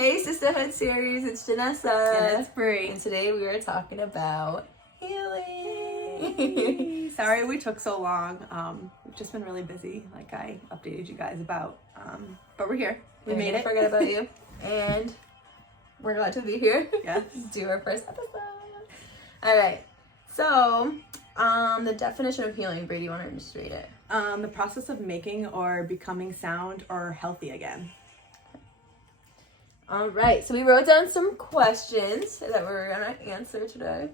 Hey Sisterhood series, it's Janessa. And it's Bri. And today we are talking about healing. Hey. Sorry we took so long. We've just been really busy, like I updated you guys about. But we're here. We made it. Forget about you. And we're glad to be here. Yes. Do our first episode. Alright. So, the definition of healing, Bri, do you want to just read it? The process of making or becoming sound or healthy again. All right, so we wrote down some questions that we're gonna answer today.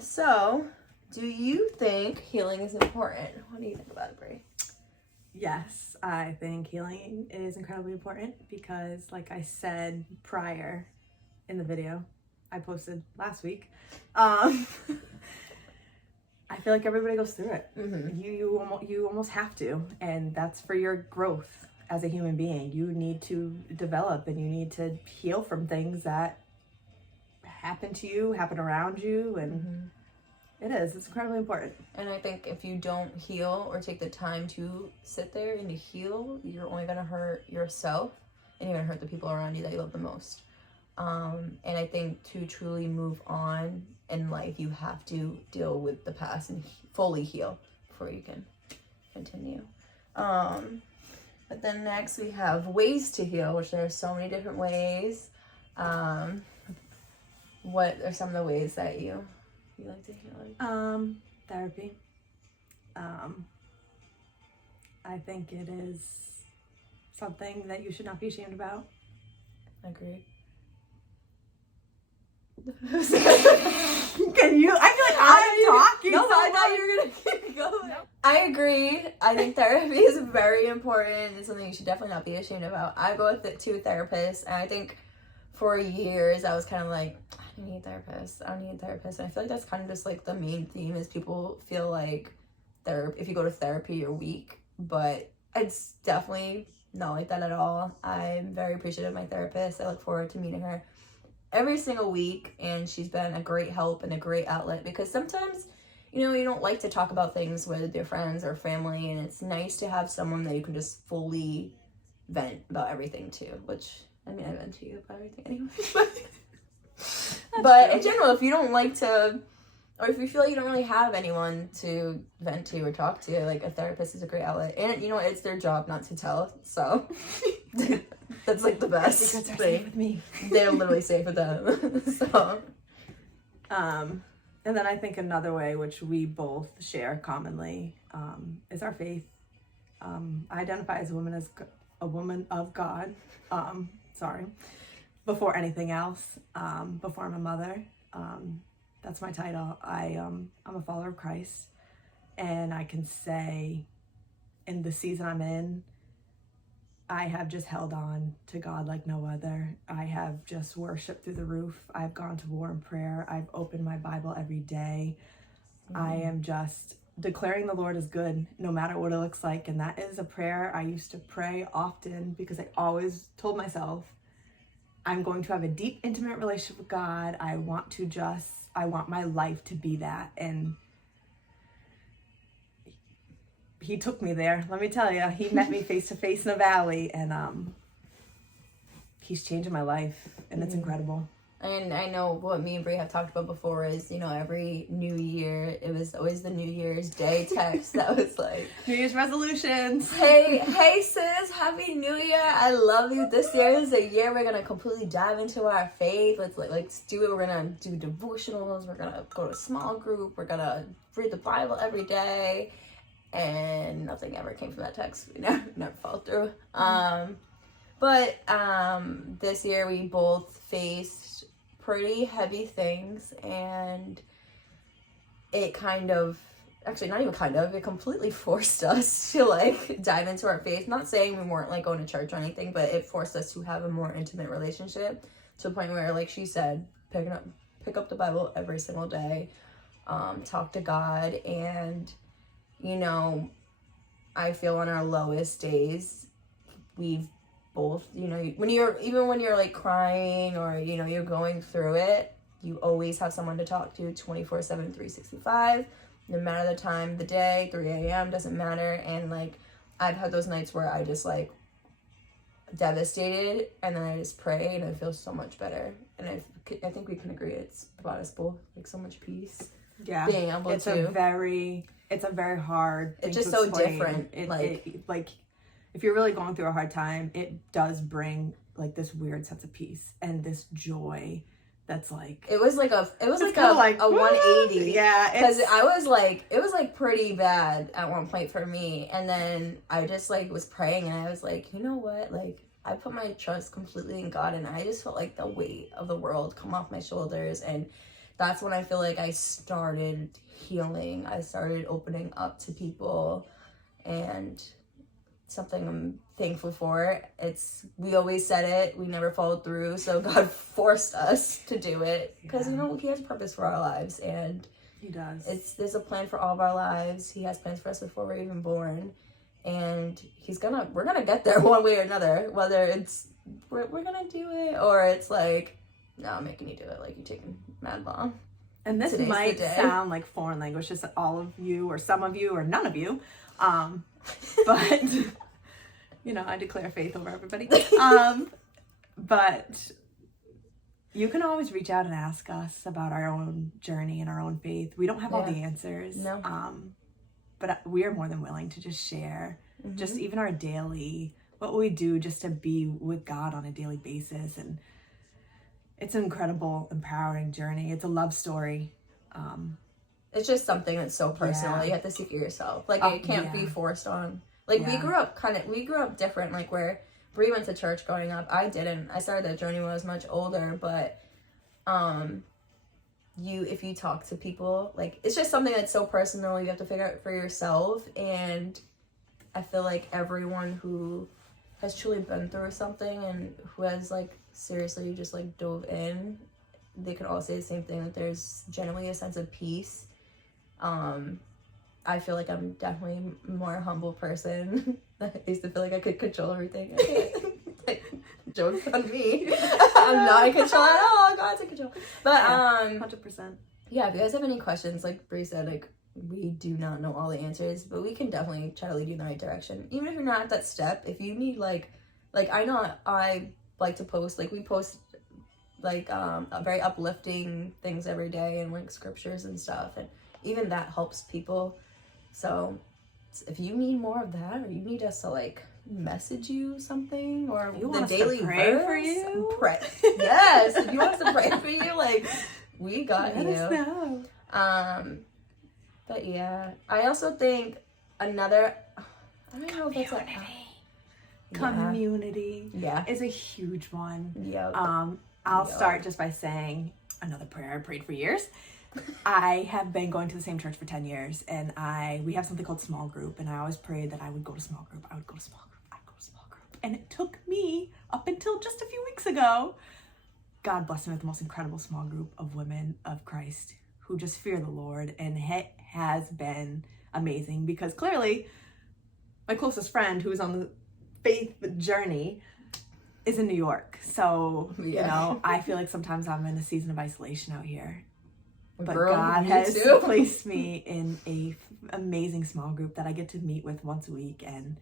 So do you think healing is important? What do you think about it, Bri? Yes, I think healing is incredibly important because, like I said prior in the video I posted last week, I feel like everybody goes through it. Mm-hmm. You almost have to, and that's for your growth. As a human being, you need to develop and you need to heal from things that happen to you, happen around you, and it's incredibly important. And I think if you don't heal or take the time to sit there and to heal, you're only going to hurt yourself and you're going to hurt the people around you that you love the most. And I think to truly move on in life, you have to deal with the past and fully heal before you can continue. But then next we have ways to heal, which there are so many different ways. What are some of the ways that you like to heal? Therapy. I think it is something that you should not be ashamed about. I agree. Can you? I feel like I'm talking. No, so I thought much. you were gonna keep going. No. I agree. I think therapy is very important. It's something you should definitely not be ashamed about. I go with it to a therapist, and I think for years I was kind of like, I don't need a therapist. I don't need a therapist. And I feel like that's kind of just like the main theme is people feel like if you go to therapy, you're weak. But it's definitely not like that at all. I'm very appreciative of my therapist. I look forward to meeting her every single week, and she's been a great help and a great outlet because sometimes, you don't like to talk about things with your friends or family, and it's nice to have someone that you can just fully vent about everything to, which, I mean, I vent to you about everything anyway. But in general, if you don't like to, or if you feel like you don't really have anyone to vent to or talk to, like a therapist is a great outlet. And it's their job not to tell, so that's like the best Because they're thing. safe with me. They're literally safe with them. So, and then I think another way which we both share commonly is our faith. I identify as a woman of God. Before anything else. Before I'm a mother. That's my title. I'm a follower of Christ, and I can say in the season I'm in, I have just held on to God like no other. I have just worshiped through the roof. I've gone to war in prayer. I've opened my Bible every day. I am just declaring the Lord is good no matter what it looks like, and that is a prayer I used to pray often because I always told myself I'm going to have a deep, intimate relationship with God. I want my life to be that. And he took me there. Let me tell you, he met me face to face in a valley, and he's changing my life, and it's incredible. and I know what me and Bri have talked about before is, every New Year, it was always the New Year's Day text that was like, New Year's resolutions. hey sis, Happy New Year. I love you. This year is the year we're going to completely dive into our faith. Let's do it. We're going to do devotionals. We're going to go to a small group. We're going to read the Bible every day. And nothing ever came from that text. We never followed through. But this year we both faced pretty heavy things, and it it completely forced us to dive into our faith. Not saying we weren't going to church or anything, but it forced us to have a more intimate relationship to the point where, like she said, pick up the Bible every single day, talk to God. And I feel on our lowest days, we've both, when you're crying or, you're going through it, you always have someone to talk to 24/7, 365, no matter the time of the day, 3 a.m., doesn't matter. And I've had those nights where I just devastated, and then I just pray and I feel so much better. And I think we can agree it's brought us both like so much peace. Yeah, being able it's to. It's a very hard thing it's just to so explain. different. Like if you're really going through a hard time, it does bring like this weird sense of peace and this joy. That's like it was like a 180. Yeah, because I was like, it was like pretty bad at one point for me, and then I just like was praying and I was like, you know what, like I put my trust completely in God, and I just felt like the weight of the world come off my shoulders, and that's when I feel like I started healing. I started opening up to people, and something I'm thankful for. We always said it, we never followed through, so God forced us to do it because you know He has a purpose for our lives, and He does. There's a plan for all of our lives. He has plans for us before we're even born, and we're gonna get there one way or another, whether it's we're gonna do it or it's like, no, I'm making you do it, like you're taking mad long. And this Today's might sound like foreign language to all of you or some of you or none of you, but you know, I declare faith over everybody. But you can always reach out and ask us about our own journey and our own faith. We don't have all the answers. No. But we are more than willing to just share, just even our daily, what we do just to be with God on a daily basis. And it's an incredible, empowering journey. It's a love story. It's just something that's so personal. Yeah. You have to seek it yourself. Like it can't be forced on. Like we grew up different. Like where Bri went to church growing up, I didn't. I started that journey when I was much older. But if you talk to people, like it's just something that's so personal. You have to figure out for yourself. And I feel like everyone who has truly been through something and who has like seriously just like dove in, they can all say the same thing, that there's generally a sense of peace. I feel like I'm definitely a more humble person. I used to feel like I could control everything. Like, joke's on me. I'm not in control at all. God's in control. But 100%. Yeah, if you guys have any questions, like Bri said, like we do not know all the answers, but we can definitely try to lead you in the right direction. Even if you're not at that step, if you need like I know I like to post, like we post like very uplifting things every day and like scriptures and stuff, and even that helps people. So if you need more of that, or you need us to like message you something, or you the want daily us to pray verse, for you, pray. Yes, if you want us to pray for you, like we got Let you. us know. But yeah, I also think another, I don't know if that's like community is a huge one. I'll start just by saying another prayer I prayed for years. I have been going to the same church for 10 years, and we have something called small group, and I always prayed that I would go to small group. And it took me up until just a few weeks ago. God blessed me with the most incredible small group of women of Christ who just fear the Lord, and it has been amazing, because clearly my closest friend who's on the faith journey is in New York. So, you know, I feel like sometimes I'm in a season of isolation out here. But God has placed me in a amazing small group that I get to meet with once a week, and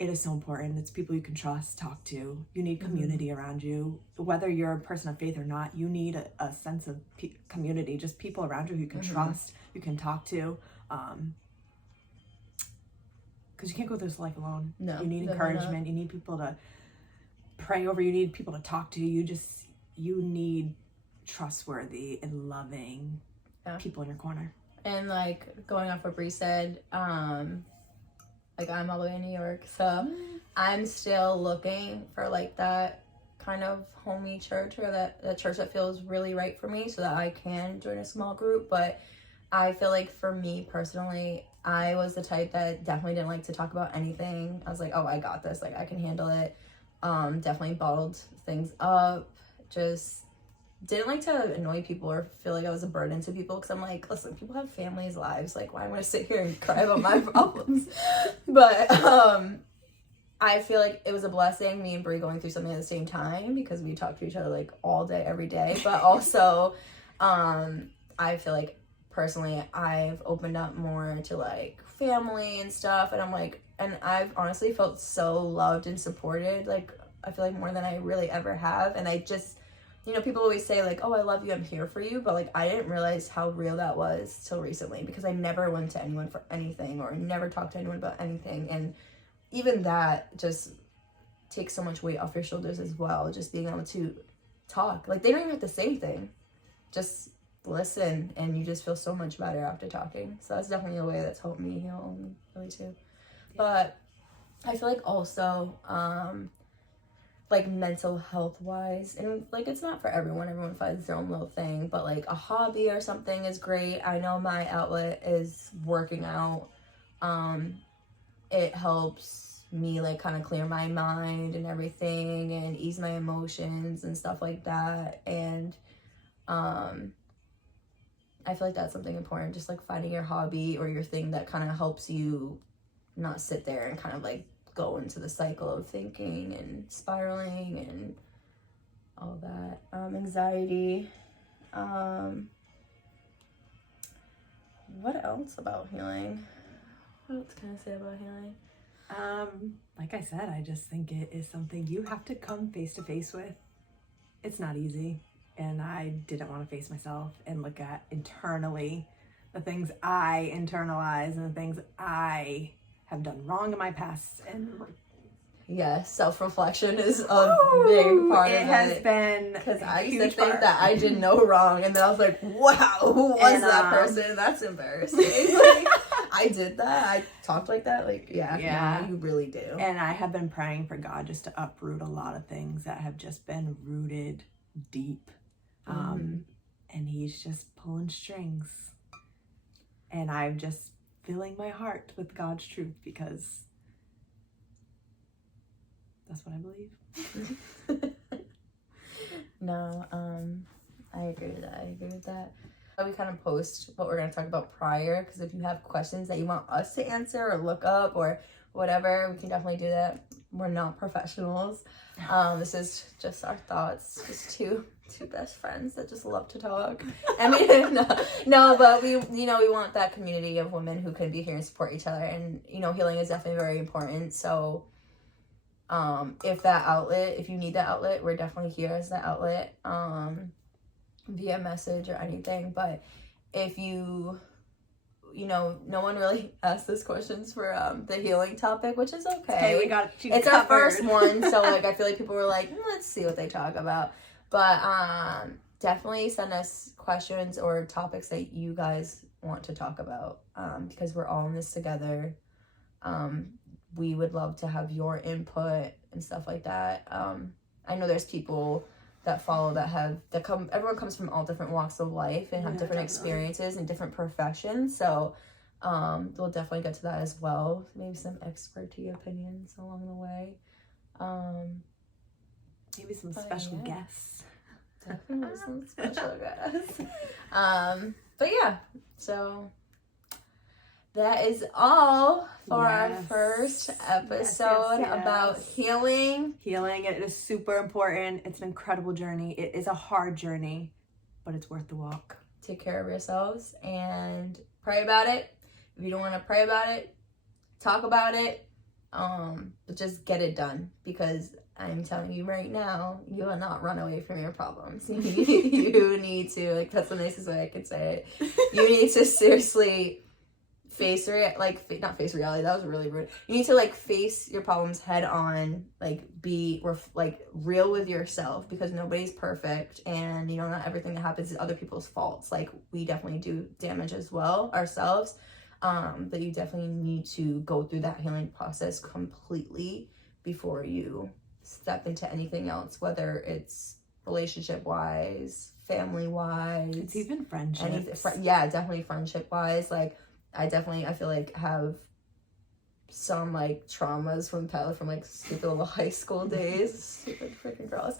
it is so important. It's people you can trust, talk to. You need community around you. Whether you're a person of faith or not, you need a sense of community, just people around you who you can trust, you can talk to. Because you can't go through this life alone. No, you need encouragement. You need people to pray over. You need people to talk to. You need trustworthy and loving people in your corner. And like going off what Bri said, like I'm all the way in New York, so I'm still looking for like that kind of homey church, or that church that feels really right for me, so that I can join a small group. But I feel like for me personally, I was the type that definitely didn't like to talk about anything. I was like, oh, I got this, like I can handle it. Definitely bottled things up, just didn't like to annoy people or feel like I was a burden to people, because I'm like, listen, people have families, lives, like why am I gonna sit here and cry about my problems? But I feel like it was a blessing, me and Bri going through something at the same time, because we talk to each other like all day, every day. But also I feel like personally I've opened up more to like family and stuff, and I'm like, and I've honestly felt so loved and supported, like I feel like more than I really ever have. And I just, you know, people always say like, oh, I love you, I'm here for you, but like I didn't realize how real that was till recently, because I never went to anyone for anything or never talked to anyone about anything. And even that just takes so much weight off your shoulders as well, just being able to talk. Like they don't even have to say anything, just listen, and you just feel so much better after talking. So that's definitely a way that's helped me heal, really too. But I feel like also like mental health wise, and like it's not for everyone finds their own little thing, but like a hobby or something is great. I know my outlet is working out. It helps me like kind of clear my mind and everything and ease my emotions and stuff like that. And I feel like that's something important, just like finding your hobby or your thing that kind of helps you not sit there and kind of like go into the cycle of thinking and spiraling and all that. Anxiety. What else about healing? What else can I say about healing? Like I said, I just think it is something you have to come face to face with. It's not easy. And I didn't want to face myself and look at internally the things I internalize and the things I have done wrong in my past. And yeah, self-reflection is a big part of it. It has been because I used to think that I did no wrong, and then I was like, wow, who was that person? That's embarrassing. Like, I did that. I talked like that. Like, yeah, no, you really do. And I have been praying for God just to uproot a lot of things that have just been rooted deep. And he's just pulling strings. And I'm just filling my heart with God's truth, because that's what I believe. No, I agree with that. We kind of post what we're going to talk about prior, because if you have questions that you want us to answer or look up or whatever, we can definitely do that. We're not professionals. This is just our thoughts, just two best friends that just love to talk. I mean, no, but we want that community of women who can be here and support each other. And, healing is definitely very important. So, if you need that outlet, we're definitely here as the outlet, via message or anything. But if no one really asked us questions for the healing topic, which is okay. Hey, we got you It's covered. Our first one, so like I feel like people were like, let's see what they talk about. But definitely send us questions or topics that you guys want to talk about, because we're all in this together. We would love to have your input and stuff like that. I know there's people that follow everyone comes from all different walks of life and have different experiences and different professions. So we'll definitely get to that as well. Maybe some expertise opinions along the way. Maybe some special guests. Definitely some special guests. But yeah, so that is all for our first episode about healing. Healing, it is super important. It's an incredible journey. It is a hard journey, but it's worth the walk. Take care of yourselves and pray about it. If you don't want to pray about it, talk about it, but just get it done, because I'm telling you right now, you will not run away from your problems. You need to, like, that's the nicest way I could say it. You need to seriously not face reality. That was really rude. You need to face your problems head on, be real with yourself, because nobody's perfect, and not everything that happens is other people's faults. We definitely do damage as well ourselves, but you definitely need to go through that healing process completely before you step into anything else, whether it's relationship wise, family wise, it's even friendships. Definitely friendship wise. I feel like have some traumas from stupid little high school days, stupid freaking girls.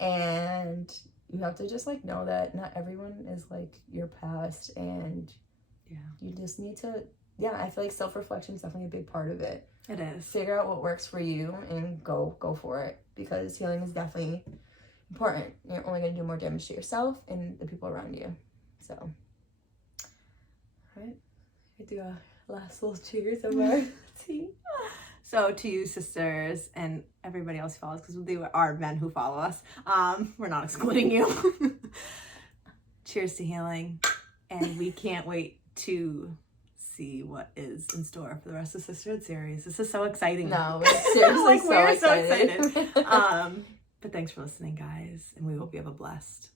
And you have to just know that not everyone is your past, and you just need to, I feel like self-reflection is definitely a big part of it. It is. Figure out what works for you and go for it, because healing is definitely important. You're only going to do more damage to yourself and the people around you. So, all right, we do a last little cheers of our tea. So to you, sisters, and everybody else who follows, because they are men who follow us. We're not excluding you. Cheers to healing. And we can't wait to see what is in store for the rest of the Sisterhood series. This is so exciting. No, we're seriously we're so excited. But thanks for listening, guys. And we hope you have a blessed